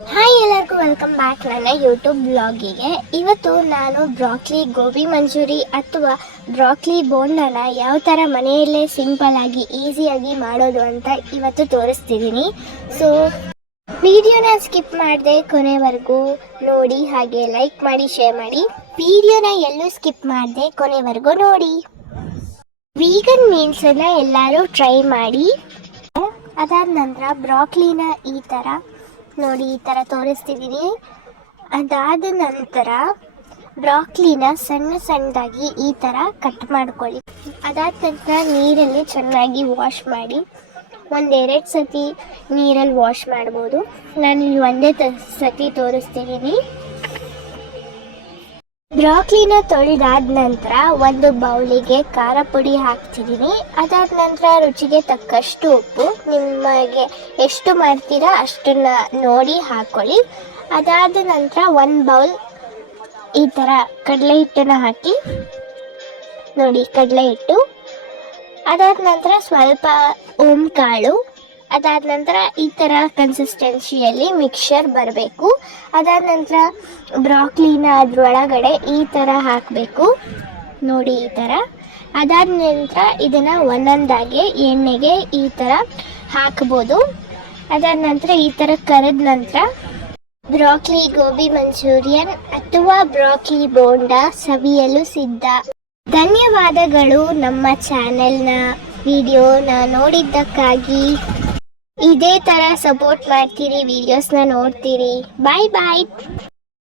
Hi ಎಲ್ಲರಿಗೂ welcome back ನನ್ನ YouTube ಬ್ಲಾಗಿಗೆ. ಇವತ್ತು ನಾನು ಬ್ರಾಕ್ಲಿ ಗೋಬಿ ಮಂಚೂರಿ ಅಥವಾ ಬ್ರಾಕ್ಲಿ ಬೋಂಡನ ಯಾವ ಥರ ಮನೆಯಲ್ಲೇ ಸಿಂಪಲ್ ಆಗಿ ಈಸಿಯಾಗಿ ಮಾಡೋದು ಅಂತ ಇವತ್ತು ತೋರಿಸ್ತಿದ್ದೀನಿ. ಸೊ ವಿಡಿಯೋನ ಸ್ಕಿಪ್ ಮಾಡದೆ ಕೊನೆವರೆಗೂ ನೋಡಿ, ಹಾಗೆ ಲೈಕ್ ಮಾಡಿ, ಶೇರ್ ಮಾಡಿ. ವಿಡಿಯೋನ ಎಲ್ಲೂ ಸ್ಕಿಪ್ ಮಾಡದೆ ಕೊನೆವರೆಗೂ ನೋಡಿ. ವೀಗನ್ ಮೀಲ್ಸನ್ನು ಎಲ್ಲರೂ ಟ್ರೈ ಮಾಡಿ. ಅದಾದ ನಂತರ ಬ್ರಾಕ್ಲಿನ ಈ ಥರ ನೋಡಿ, ಈ ಥರ ತೋರಿಸ್ತಿದ್ದೀನಿ. ಅದಾದ ನಂತರ ಬ್ರಾಕ್ಲಿನ ಸಣ್ಣದಾಗಿ ಈ ಥರ ಕಟ್ ಮಾಡ್ಕೊಳ್ಳಿ. ಅದಾದ ನಂತರ ನೀರಲ್ಲಿ ಚೆನ್ನಾಗಿ ವಾಶ್ ಮಾಡಿ. ಒಂದೆರಡು ಸತಿ ನೀರಲ್ಲಿ ವಾಶ್ ಮಾಡ್ಬೋದು. ನಾನು ಒಂದೇ ಸತಿ ತೋರಿಸ್ತಿದ್ದೀನಿ. ಬ್ರಾಕ್ಲಿನ ತೊಳೆದಾದ ನಂತರ ಒಂದು ಬೌಲಿಗೆ ಖಾರ ಪುಡಿ ಹಾಕ್ತಿದ್ದೀನಿ. ಅದಾದ ನಂತರ ರುಚಿಗೆ ತಕ್ಕಷ್ಟು ಉಪ್ಪು, ನಿಮಗೆ ಎಷ್ಟು ಮಾಡ್ತೀರಾ ಅಷ್ಟನ್ನ ನೋಡಿ ಹಾಕ್ಕೊಳ್ಳಿ. ಅದಾದ ನಂತರ ಒಂದು ಬೌಲ್ ಈ ಥರ ಕಡಲೆ ಹಿಟ್ಟನ್ನು ಹಾಕಿ ನೋಡಿ, ಕಡಲೆ ಹಿಟ್ಟು. ಅದಾದ ನಂತರ ಸ್ವಲ್ಪ ಓಮ್ ಕಾಳು. ಅದಾದ ನಂತರ ಈ ಥರ ಕನ್ಸಿಸ್ಟೆನ್ಸಿಯಲ್ಲಿ ಮಿಕ್ಸರ್ ಬರಬೇಕು. ಅದಾದ ನಂತರ ಬ್ರಾಕ್ಲಿನ ಅದರೊಳಗಡೆ ಈ ಥರ ಹಾಕಬೇಕು ನೋಡಿ, ಈ ಥರ. ಅದಾದ ನಂತರ ಇದನ್ನು ಒಂದೊಂದಾಗಿ ಎಣ್ಣೆಗೆ ಈ ಥರ ಹಾಕ್ಬೋದು. ಅದಾದ ನಂತರ ಈ ಥರ ಕರೆದ ನಂತರ ಬ್ರಾಕ್ಲಿ ಗೋಬಿ ಮಂಚೂರಿಯನ್ ಅಥವಾ ಬ್ರಾಕ್ಲಿ ಬೋಂಡ ಸವಿಯಲು ಸಿದ್ಧ. ಧನ್ಯವಾದಗಳು ನಮ್ಮ ಚಾನೆಲ್ನ ವಿಡಿಯೋನ ನೋಡಿದ್ದಕ್ಕಾಗಿ. ಇದೇ ಥರ ಸಪೋರ್ಟ್ ಮಾಡ್ತೀರಿ, ವಿಡಿಯೋಸ್ನ ನೋಡ್ತೀರಿ. ಬಾಯ್ ಬಾಯ್.